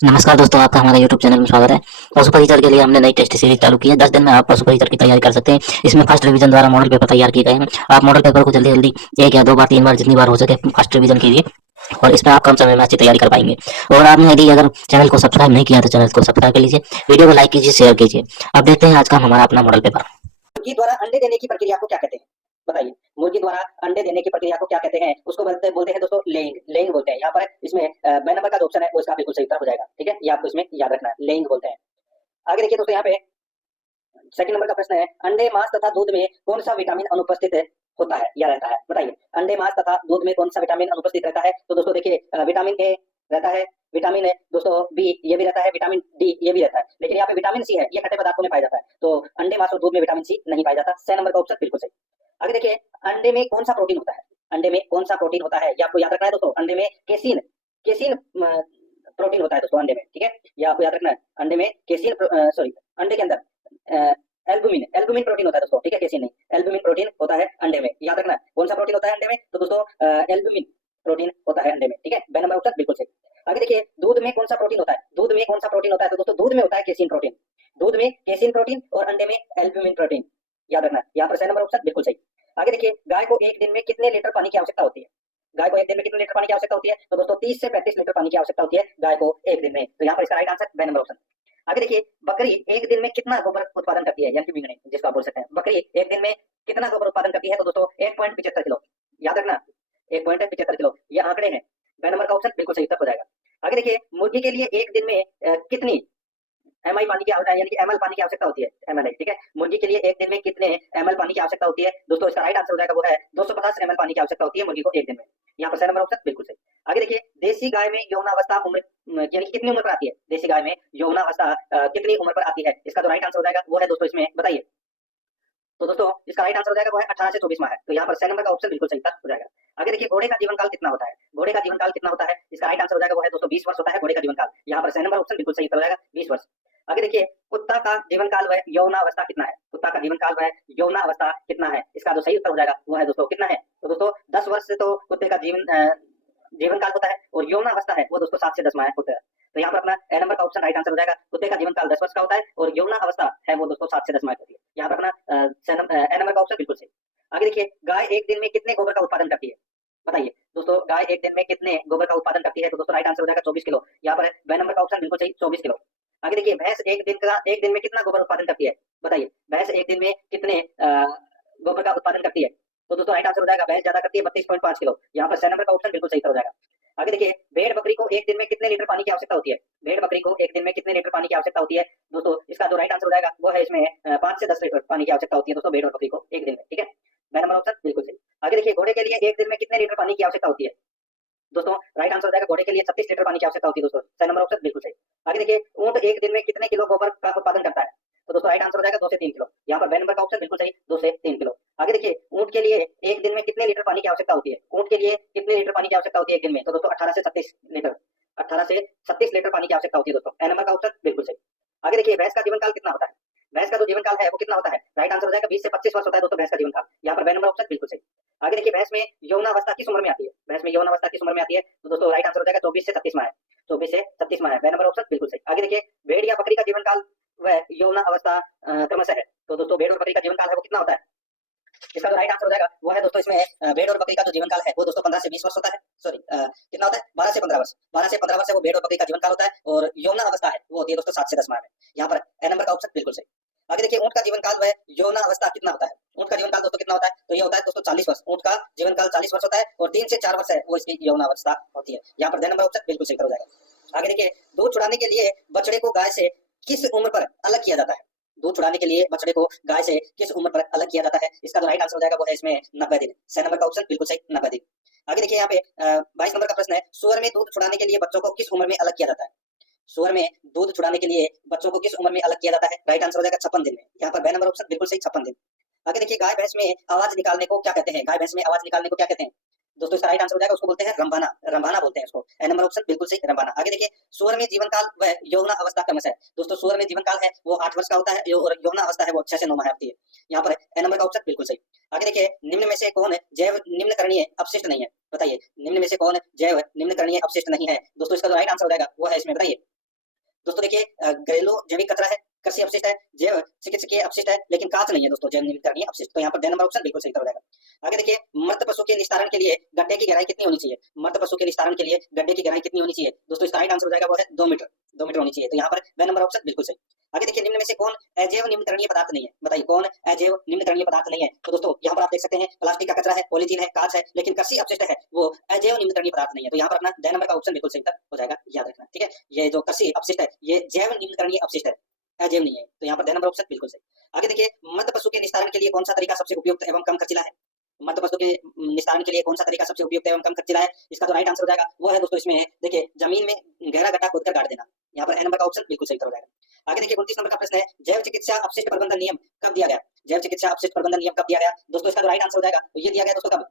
नमस्कार दोस्तों, आपका हमारे YouTube चैनल में स्वागत है। पशु परिचर के लिए हमने नई टेस्ट सीरीज चालू की है। 10 दिन में आप पशु परिचर की तैयारी कर सकते हैं। इसमें फर्स्ट रिवीजन द्वारा मॉडल पेपर तैयार किए गए हैं। आप मॉडल पेपर को जल्दी जल्दी 1 या 2 बार 3 बार जितनी बार हो सके फर्स्ट रिवीजन कीजिए और इसमें आप कम समय में अच्छी तैयारी कर पाएंगे। और आपने यदि अगर चैनल को सब्सक्राइब नहीं किया तो चैनल को सब्सक्राइब कर लीजिए, वीडियो को लाइक कीजिए, शेयर कीजिए। अब देखते हैं आज का हमारा अपना मॉडल पेपर। मुर्गी द्वारा अंडे देने की प्रक्रिया को क्या कहते हैं? बताइए। मुर्गी द्वारा अंडे देने की प्रक्रिया को क्या कहते हैं? उसको बोलते हैं दोस्तों लेइंग। लेइंग बोलते हैं। यहाँ पर इसमें ब नंबर का जो ऑप्शन है वो इसका बिल्कुल सही उत्तर हो जाएगा। ठीक है, ये आपको इसमें याद रखना है, लेइंग बोलते हैं। आगे देखिए दोस्तों, यहाँ पे सेकंड नंबर का प्रश्न है, अंडे मांस तथा दूध में कौन सा विटामिन अनुपस्थित होता है या रहता है? बताइए, अंडे मांस तथा दूध में कौन सा विटामिन अनुपस्थित रहता है? तो दोस्तों देखिए, विटामिन ए रहता है, विटामिन है दोस्तों बी ये भी रहता है, विटामिन डी ये भी रहता है, लेकिन यहाँ पे विटामिन सी है, ये खट्टे पदार्थों में पाया जाता है। तो अंडे मांस और दूध में विटामिन सी नहीं पाया जाता। 6 नंबर का ऑप्शन बिल्कुल सही। आगे देखिए, अंडे में कौन सा प्रोटीन होता है? अंडे में कौन सा प्रोटीन होता है ये आपको याद रखना है दोस्तों। अंडे में केसिन केसिन प्रोटीन होता है दोस्तों अंडे में। ठीक है, ये आपको याद रखना है। अंडे में केसिन सॉरी अंडे के अंदर एल्बुमिन एल्बुमिन प्रोटीन होता है दोस्तों। ठीक है, केसिन नहीं, एल्बुमिन प्रोटीन होता है अंडे में, याद रखना है। कौन सा प्रोटीन होता है अंडे में? तो दोस्तों एल्बुमिन प्रोटीन होता है अंडे में। ठीक है, बे नंबर उत्तर बिल्कुल सही। आगे देखिए, दूध में कौन सा प्रोटीन होता है? दूध में कौन सा प्रोटीन होता है? तो दोस्तों दूध में होता है केसिन प्रोटीन। दूध में केसिन प्रोटीन और अंडे में एल्बुमिन प्रोटीन, याद रखना है। यहाँ पर 6 नंबर ऑप्शन बिल्कुल सही। आगे देखिए, गाय को एक दिन में कितने लीटर पानी की आवश्यकता होती है? गाय को एक दिन में कितने लीटर पानी की आवश्यकता होती है? तो दोस्तों 30 से 35 लीटर पानी की आवश्यकता होती है गाय को एक दिन में। तो यहाँ पर इसका राइट आंसर बे नंबर ऑप्शन। आगे देखिए, बकरी एक दिन में कितना गोबर उत्पादन करती है, यानी कि मींगने जिसको आप बोल सकते हैं। बकरी एक दिन में कितना गोबर उत्पादन करती है? तो दोस्तों 1.75 किलो, याद रखना, 1.75 किलो ये आंकड़े हैं। बे नंबर का ऑप्शन बिल्कुल सही उत्तर हो जाएगा। आगे देखिए, मुर्गी के लिए एक दिन में कितनी एमआई पानी की आवश्यकता यानी कि एमएल पानी की आवश्यकता होती है? एमएल, ठीक है, मुर्गी के लिए एक दिन में कितने एमएल पानी की आवश्यकता होती है? दोस्तों इसका राइट आंसर हो जाएगा वो है 250 एमएल पानी की आवश्यकता होती है मुर्गी को एक दिन में। यहाँ पर 6 नंबर ऑप्शन बिल्कुल सही। आगे देखिए, देसी गाय में यौनावस्था उम्र यानी कि कितनी उम्र पर आती है? देसी गाय में यौनावस्था कितनी उम्र पर आती है? इसका जो राइट आंसर हो जाएगा वो है दोस्तों इसमें बताइए। तो दोस्तों इसका राइट आंसर हो जाएगा वो है 18 से 24 माह है। तो यहाँ पर 6 नंबर का ऑप्शन बिल्कुल सही हो जाएगा। आगे देखिए, घोड़े का जीवन काल कितना होता है? घोड़े का जीवन काल कितना होता है? इसका राइट आंसर हो जाएगा वो है दोस्तों 20 वर्ष होता है घोड़े का जीवन काल। यहाँ पर 6 नंबर ऑप्शन बिल्कुल सही हो जाएगा, 20 वर्ष। आगे देखिए, कुत्ता का जीवन काल व यौनावस्था कितना है? कुत्ता का जीवन काल व यौनावस्था कितना है? इसका जो सही उत्तर हो जाएगा वो है दोस्तों कितना है? तो दोस्तों 10 वर्ष से तो कुत्ते का जीवन काल होता है और यौनावस्था है वो दोस्तों 7 से 10 माह होता है। तो यहाँ पर अपना ए नंबर का ऑप्शन राइट आंसर हो जाएगा। कुत्ते का जीवन काल 10 वर्ष का होता है और यौना अवस्था है वो दोस्तों 7 से 10 माह होती है। यहाँ पर अपना ए नंबर का ऑप्शन बिल्कुल सही। आगे देखिए, गाय एक दिन में कितने गोबर का उत्पादन करती है? बताइए दोस्तों, गाय एक दिन में कितने गोबर का उत्पादन करती है? तो दोस्तों राइट आंसर हो जाएगा 24 किलो। यहाँ पर बे नंबर का ऑप्शन बिल्कुल सही, 24 किलो। आगे देखिए, भैंस एक दिन में कितना गोबर उत्पादन करती है? बताइए, भैंस एक दिन में कितने गोबर का उत्पादन करती है? तो दोस्तों राइट आंसर हो जाएगा भैंस ज्यादा करती है, 32.5 किलो। यहाँ पर 6 नंबर का ऑप्शन बिल्कुल सही हो जाएगा। आगे देखिए, भेड़ बकरी को एक दिन में कितने लीटर पानी की आवश्यकता होती है? भेड़ बकरी को एक दिन में कितने लीटर पानी की आवश्यकता होती है? दोस्तों इसका जो राइट आंसर हो जाएगा वो है इसमें 5 से 10 लीटर पानी की आवश्यकता होती है दोस्तों भेड़ और बकरी को एक दिन में। ठीक है, बे नंबर ऑप्शन बिल्कुल सही। आगे देखिए, घोड़े के लिए एक दिन में कितने लीटर पानी की आवश्यकता होती है? दोस्तों राइट आंसर हो जाएगा घोड़े के लिए 36 लीटर पानी की आवश्यकता होती है दोस्तों। 6 नंबर ऑप्शन बिल्कुल सही। आगे देखिए, ऊंट एक दिन में कितने किलो गोबर का उत्पादन करता है? तो दोस्तों राइट आंसर हो जाएगा 2 से 3 किलो। यहाँ पर बे नंबर का ऑप्शन बिल्कुल सही, 2 से 3 किलो। आगे देखिए, ऊंट के लिए एक दिन में कितने लीटर पानी की आवश्यकता होती है? ऊंट के लिए कितने लीटर पानी की आवश्यकता होती है एक दिन में? तो दोस्तों 18 से 36 लीटर, 18 से 36 लीटर पानी की आवश्यकता होती है दोस्तों। ए नंबर का ऑप्शन बिल्कुल सही। आगे देखिए, भैंस का जीवन काल कितना होता है? भैंस का जो जीवन काल है वो कितना होता है? राइट आंसर हो जाएगा 20 से 25 वर्ष होता है दोस्तों भैंस का जीवन काल। यहाँ पर बे नंबर ऑप्शन बिल्कुल सही। आगे देखिए, भैंस में यौनावस्था किस उम्र में आती है? भैंस में यौनावस्था किस उम्र में आती है? तो दोस्तों राइट आंसर हो जाएगा 24 से 36 माह है। 24 से 36 माह है, बे नंबर ऑप्शन बिल्कुल सही। आगे देखिए, भेड़ या बकरी का जीवन काल व यौना अवस्था क्रमशः है। तो दोस्तों भेड़ और बकरी का जीवन काल है वो कितना होता है? इसका जो राइट आंसर हो जाएगा वो है दोस्तों इसमें भेड़ और बकरी का जो जीवन काल है वो दोस्तों 15 से 20 वर्ष होता है। सॉरी कितना होता है? 12 से 15 वर्ष। 12 से 15 वर्ष है वो भेड़ और बकरी का जीवन काल होता है और यौना अवस्था है वो होती है दोस्तों 7 से 10 माह में। यहाँ पर ए नंबर का ऑप्शन बिल्कुल सही। आगे देखिए, ऊंट का जीवन काल व यौना अवस्था कितना होता है? ऊंट का जीवन काल दोस्तों कितना होता है? तो ये होता है दोस्तों 40 वर्ष। ऊंट का जीवन काल 40 वर्ष होता है और 3 से 4 वर्ष है वो इसकी यौना अवस्था होती है। यहाँ पर दे नंबर ऑप्शन बिल्कुल सही हो जाएगा। आगे देखिए, दूध छुड़ाने के लिए बछड़े को गाय से किस उम्र पर अलग किया जाता है? दूध छुड़ाने के लिए बछड़े को गाय से किस उम्र पर अलग किया जाता है? इसका जो राइट आंसर हो जाएगा वो है इसमें 90 दिन। 6 नंबर का ऑप्शन बिल्कुल सही, 90 दिन। आगे देखिए, यहाँ पे 22 नंबर का प्रश्न है, सुअर में दूध छुड़ाने के लिए बच्चों को किस उम्र में अलग किया जाता है? सुअर में दूध छुड़ाने के लिए बच्चों को किस उम्र में अलग किया जाता है? राइट आंसर हो जाएगा 56 दिन में। यहाँ पर बे नंबर ऑप्शन बिल्कुल सही, 56 दिन। आगे देखिए, गाय भैंस में आवाज निकालने को क्या कहते हैं? गाय भैंस में आवाज निकालने को क्या कहते हैं? दोस्तों इसका राइट आंसर हो जाएगा उसको बोलते हैं रंभाना। रंभाना बोलते हैं उसको। ए नंबर ऑप्शन बिल्कुल सही, रंभाना। आगे देखिए, सुअर में जीवन काल व यौना अवस्था क्रमशः है। दोस्तों सुअर में जीवन काल है वो 8 वर्ष का होता है और यौना अवस्था है वो 6 से 9 माह होती है। यहाँ पर ए नंबर का ऑप्शन बिल्कुल सही। आगे देखिए, निम्न में से कौन जैव निम्नकरणीय अपशिष्ट नहीं है? बताइए, निम्न में से कौन जैव निम्नकरणीय अपशिष्ट नहीं है? दोस्तों इसका जो राइट आंसर हो जाएगा वो है इसमें बताइए। दोस्तों देखिए घरेलू जैविक कचरा है, कृषि अपशिष्ट है, जैव चिकित्सकीय अपशिष्ट है, लेकिन कांच नहीं है दोस्तों, जैव निविकरणीय अपशिष्ट। तो यहाँ पर द नंबर ऑप्शन बिल्कुल सही उत्तर हो जाएगा। आगे देखिए मृत पशु के निस्तारण के लिए गड्ढे की गहराई कितनी होनी चाहिए? मृत पशु के निस्तारण के लिए गड्ढे की गहराई कितनी होनी चाहिए? दोस्तों इसका राइट आंसर हो जाएगा वो है 2 मीटर, 2 मीटर होनी चाहिए। तो यहाँ पर ब नंबर ऑप्शन बिल्कुल सही। आगे देखिए निम्न में से कौन अजैव निम्नकरणीय पदार्थ नहीं है? बताइए कौन अजैव निम्नकरणीय पदार्थ नहीं है? तो दोस्तों यहाँ पर आप देख सकते हैं प्लास्टिक का कचरा है, पॉलीथीन है, कांच है, लेकिन कृषि अपशिष्ट है वो अजैव निम्नकरणीय पदार्थ नहीं है। तो यहाँ पर अपना द नंबर का ऑप्शन बिल्कुल सही उत्तर हो जाएगा, याद रखना, ठीक है। ये जो कृषि अपशिष्ट है ये जैव निम्नकरणीय अपशिष्ट है, अजैव नहीं है। तो यहाँ पर द नंबर ऑप्शन बिल्कुल सही। आगे देखिए मृत पशु के निस्तारण के लिए कौन सा तरीका सबसे उपयुक्त एवं कम खर्चीला है? मृत पशु के निस्तारण के लिए कौन सा तरीका सबसे उपयुक्त एवं कम खर्चीला है? इसका जो राइट आंसर हो जाएगा वो है दोस्तों इसमें देखिए जमीन में गहरा गड्ढा खोदकर गाड़ देना। यहाँ पर ए नंबर का ऑप्शन बिल्कुल सही उत्तर हो जाएगा। आगे देखिए 29 नंबर का प्रश्न है जैव चिकित्सा अपशिष्ट प्रबंधन नियम कब दिया गया? जैव चिकित्सा अपशिष्ट प्रबंधन नियम कब दिया गया? दोस्तों इसका जो राइट आंसर हो जाएगा तो ये दिया गया दोस्तों कब?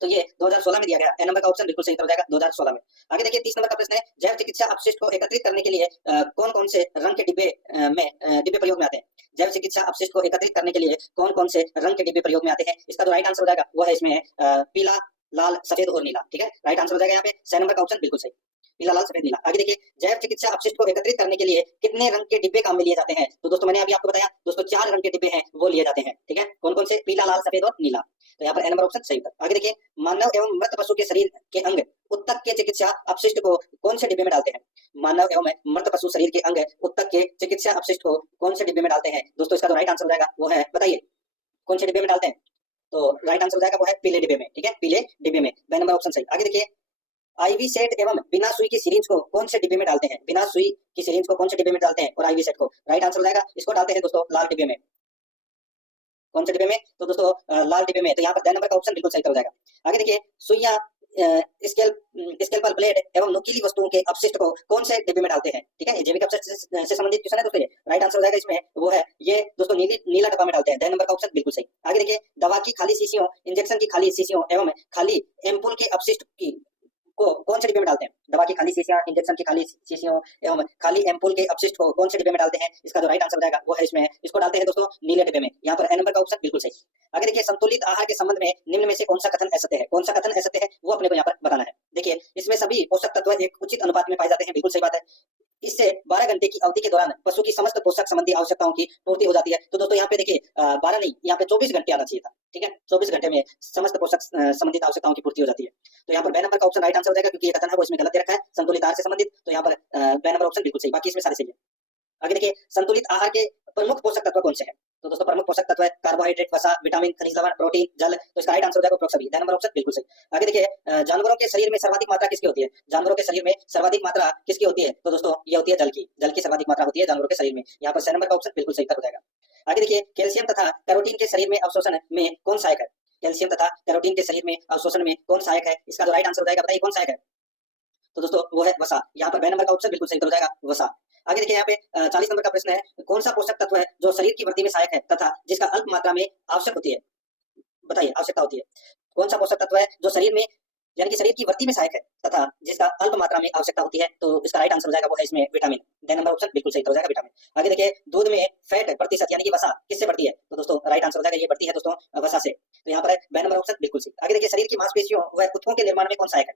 तो ये 2016 में दिया गया। ए नंबर का ऑप्शन बिल्कुल सही उत्तर हो जाएगा 2016 में। आगे देखिए 30 नंबर का प्रश्न है जैव चिकित्सा अपशिष्ट को एकत्रित करने के लिए कौन कौन से रंग के डिब्बे प्रयोग में आते हैं? जैव चिकित्सा अपशिष्ट को एकत्रित करने के लिए कौन कौन से रंग के डिब्बे प्रयोग में आते हैं? इसका जो राइट आंसर हो जाएगा वो है इसमें पीला, लाल, सफेद और नीला, ठीक है। राइट आंसर हो जाएगा यहाँ पे सी नंबर का ऑप्शन बिल्कुल सही, पीला, लाल, सफेद, नीला। आगे देखिए जैव चिकित्सा अपशिष्ट को एकत्रित करने के लिए कितने रंग के डिब्बे काम में लिए जाते हैं? तो दोस्तों मैंने अभी आपको बताया दोस्तों 4 रंग के डिब्बे हैं वो लिए जाते हैं, ठीक है। कौन कौन से? पीला, लाल, सफेद और नीला। तो यहाँ पर ए नंबर ऑप्शन सही उत्तर। आगे देखिए मानव एवं मृत पशु के शरीर के अंग उत्तक के चिकित्सा अपशिष्ट को कौन से डिब्बे में डालते हैं? मानव एवं मृत पशु शरीर के अंग उत्तक के चिकित्सा अपशिष्ट को कौन से डिब्बे में डालते हैं? दोस्तों इसका जो राइट आंसर हो जाएगा वो है, बताइए कौन से डिब्बे में डालते हैं? तो राइट आंसर हो जाएगा वो है पीले डिब्बे में, ठीक है, पीले डिब्बे में। ब नंबर ऑप्शन सही। आगे देखिए आईवी सेट एवं बिना सुई की सिरिंज को कौन से डिब्बे में डालते हैं? बिना सुई की सिरिंज को कौन से डिब्बे में डालते हैं और आईवी सेट को? राइट आंसर हो जाएगा इसको डालते हैं दोस्तों लाल डिब्बे में। कौन से डिब्बे में? तो दोस्तों लाल डिब्बे में। तो यहाँ पर द नंबर का ऑप्शन बिल्कुल सही हो जाएगा। आगे देखिए सुइयां, स्केलपल ब्लेड एवं नुकीली वस्तुओं के अपशिष्ट को कौन से डिब्बे में डालते हैं? ठीक है, ये जैविक अपशिष्ट से संबंधित क्वेश्चन है दोस्तों। ये राइट आंसर हो जाएगा इसमें वो है ये दोस्तों नीला डब्बा में डालते हैं। द नंबर का ऑप्शन बिल्कुल सही। आगे देखिए दवा की खाली शीशियों, इंजेक्शन की खाली शीशियों एवं खाली एम्पुल के अपशिष्ट को कौन से डिब्बे में डालते हैं? दवा की खाली शीशियां, इंजेक्शन की खाली शीशियों एवं खाली एम्पुल के अपशिष्ट को कौन से डिब्बे में डालते हैं? इसका जो राइट आंसर हो जाएगा वो है इसमें इसको डालते हैं दोस्तों नीले डिब्बे में। यहाँ पर ए नंबर का ऑप्शन बिल्कुल सही। आगे देखिए संतुलित आहार के संबंध में निम्न में से कौन सा कथन असत्य है? कौन सा कथन असत्य है वो अपने को यहाँ पर बताना है। देखिए इसमें सभी पोषक तत्व एक उचित अनुपात में पाए जाते हैं, बिल्कुल सही बात है। इससे 12 घंटे की अवधि के दौरान पशु की समस्त पोषक संबंधी आवश्यकताओं की पूर्ति हो जाती है। तो दोस्तों यहाँ पे देखिए 12 नहीं, यहाँ पे 24 घंटे आना चाहिए था, ठीक है। 24 घंटे में समस्त पोषक संबंधित आवश्यकताओं की पूर्ति हो जाती है। तो यहाँ पर बे नंबर का ऑप्शन राइट आंसर हो जाएगा, क्योंकि ये कथन है वो इसमें गलत दे रखा है संतुलित आहार से संबंधित। तो यहाँ पर बे नंबर ऑप्शन बिल्कुल सही, बाकी इसमें सारे सही है। आगे देखिए संतुलित आहार के प्रमुख पोषक तत्व कौन से हैं? तो दोस्तों प्रमुख पोषक तत्व है कार्बोहाइड्रेट, वसा, विटामिन, खनिज लवण, प्रोटीन, जल। तो इसका राइट आंसर हो जाएगा उपरोक्त सभी। द नंबर ऑप्शन बिल्कुल सही। आगे देखिए जानवरों के शरीर में सर्वाधिक मात्रा किसकी होती है? जानवरों के शरीर में सर्वाधिक मात्रा किसकी होती है? तो दोस्तों ये होती है जल की। जल की सर्वाधिक मात्रा होती है जानवरों के शरीर में। यहाँ पर सी नंबर का ऑप्शन बिल्कुल सही हो जाएगा। आगे देखिए कैल्शियम तथा कैरोटीन के शरीर में अवशोषण में कौन सहायक है? कैल्शियम तथा कैरोटीन के शरीर में अवशोषण में कौन सहायक है? इसका जो राइट आंसर हो जाएगा बताइए कौन सहायक है? तो दोस्तों वो है वसा। यहाँ पर बे नंबर का ऑप्शन बिल्कुल सही हो जाएगा, वसा। आगे देखिए यहाँ पे 40 नंबर का प्रश्न है कौन सा पोषक तत्व है जो शरीर की वृद्धि में सहायक है तथा जिसका अल्प मात्रा में आवश्यक होती है? बताइए आवश्यकता होती है। कौन सा पोषक तत्व है जो शरीर में यानी कि शरीर की वृद्धि में सहायक है तथा जिसका अल्प मात्रा में आवश्यकता होती है? तो इसका राइट आंसर हो जाएगा वो है इसमें विटामिन। द नंबर ऑप्शन बिल्कुल सही हो जाएगा, विटामिन। आगे देखिए दूध में फैट प्रतिशत यानी कि वसा किससे बढ़ती है? तो दोस्तों राइट आंसर हो जाएगा ये बढ़ती है दोस्तों वसा से। तो यहाँ पर बे नंबर ऑप्शन बिल्कुल सही। आगे देखिए शरीर की मांसपेशियों व ऊतकों के निर्माण में कौन सहायक है?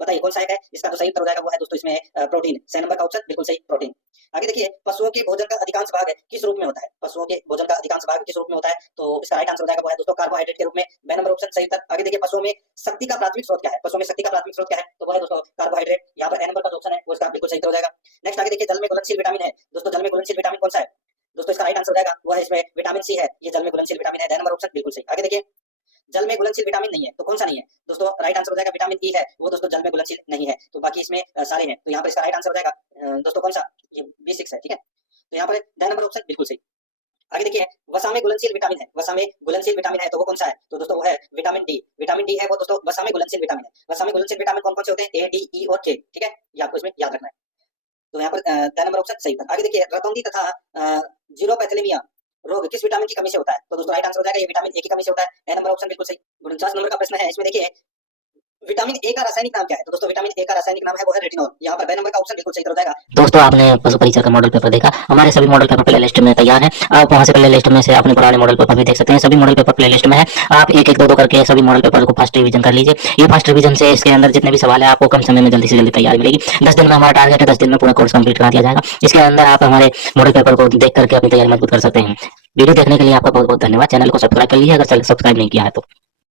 बताइए कौन सहायक है? इसका जो सही उत्तर हो जाएगा वो है दोस्तों इसमें प्रोटीन। सी नंबर का ऑप्शन बिल्कुल सही, प्रोटीन। आगे देखिए पशुओं के भोजन का अधिकांश भाग किस रूप में होता है? पशुओं के भोजन का अधिकांश भाग किस रूप में होता है? तो इसका राइट आंसर हो जाएगा वो है दोस्तों कार्बोहाइड्रेट के रूप में। बे नंबर ऑप्शन सही उत्तर। आगे देखिए पशुओं में शक्ति का प्राथमिक स्रोत क्या है? पशुओं में शक्ति का प्राथमिक स्रोत क्या है? तो वो है दोस्तों कार्बोहाइड्रेट। यहाँ पर ए नंबर का ऑप्शन है वो इसका बिल्कुल सही हो जाएगा। नेक्स्ट आगे देखिए जल में घुलनशील विटामिन है। दोस्तों जल में घुलनशील विटामिन कौन सा है? दोस्तों इसका राइट आंसर हो जाएगा वो है इसमें विटामिन सी है, ये जल में घुलनशील विटामिन है। द नंबर ऑप्शन बिल्कुल सही। आगे देखिए जल में घुलनशील विटामिन नहीं है तो कौन सा नहीं है? दोस्तों राइट आंसर हो जाएगा विटामिन ई है, वो दोस्तों जल में घुलनशील नहीं है। तो बाकी इसमें सारे हैं। तो यहाँ पर इसका राइट आंसर हो जाएगा दोस्तों कौन सा? ये B6 है, ठीक है। तो यहाँ पर द नंबर ऑप्शन बिल्कुल सही। आगे देखिए वसा में घुलनशील विटामिन है। वसा में घुलनशील विटामिन है तो वो कौन सा है? तो दोस्तों वो है विटामिन डी। विटामिन डी है वो दोस्तों वसा में घुलनशील विटामिन है। वसा में घुलनशील विटामिन कौन कौन से होते हैं? ए, डी, ई और के, ठीक है, ये आपको इसमें याद रखना है। तो यहाँ पर द नंबर ऑप्शन सही था। आगे देखिए रतौंधी तथा जीरोपैथेलेमिया रोग किस विटामिन की कमी से होता है? तो दोस्तों राइट आंसर हो जाएगा ये विटामिन ए की कमी से होता है। ए नंबर ऑप्शन बिल्कुल सही। 49 नंबर का प्रश्न है, इसमें देखिए विटामिन ए का रासायनिक नाम क्या है? तो दोस्तों विटामिन ए का रासायनिक नाम है वो है रेटिनॉल। यहाँ पर 2 नंबर का ऑप्शन बिल्कुल सही हो जाएगा। दोस्तों आपने पशु परिचर का मॉडल पेपर देखा, हमारे सभी मॉडल पेपर प्ले लिस्ट में तैयार है। आप वहां से प्ले लिस्ट में से अपने पुराने मॉडल पेपर भी देख सकते हैं। सभी मॉडल पेपर प्ले लिस्ट में है। आप एक एक दो करके सभी मॉडल पेपर को फास्ट रिवीजन कर लीजिए। ये फास्ट रिवीजन से इसके अंदर जितने भी सवाल है आपको कम समय में जल्दी से जल्दी तैयारी मिलेगी। 10 दिन में हमारा टारगेट है, 10 दिन में पूरा कोर्स कंप्लीट करा दिया जाएगा। इसके अंदर आप हमारे मॉडल पेपर को देख करके अपनी तैयारी मजबूत कर सकते हैं। वीडियो देखने के लिए आपका बहुत बहुत धन्यवाद। चैनल को सब्सक्राइब कर लीजिए अगर सब्सक्राइब नहीं किया है तो।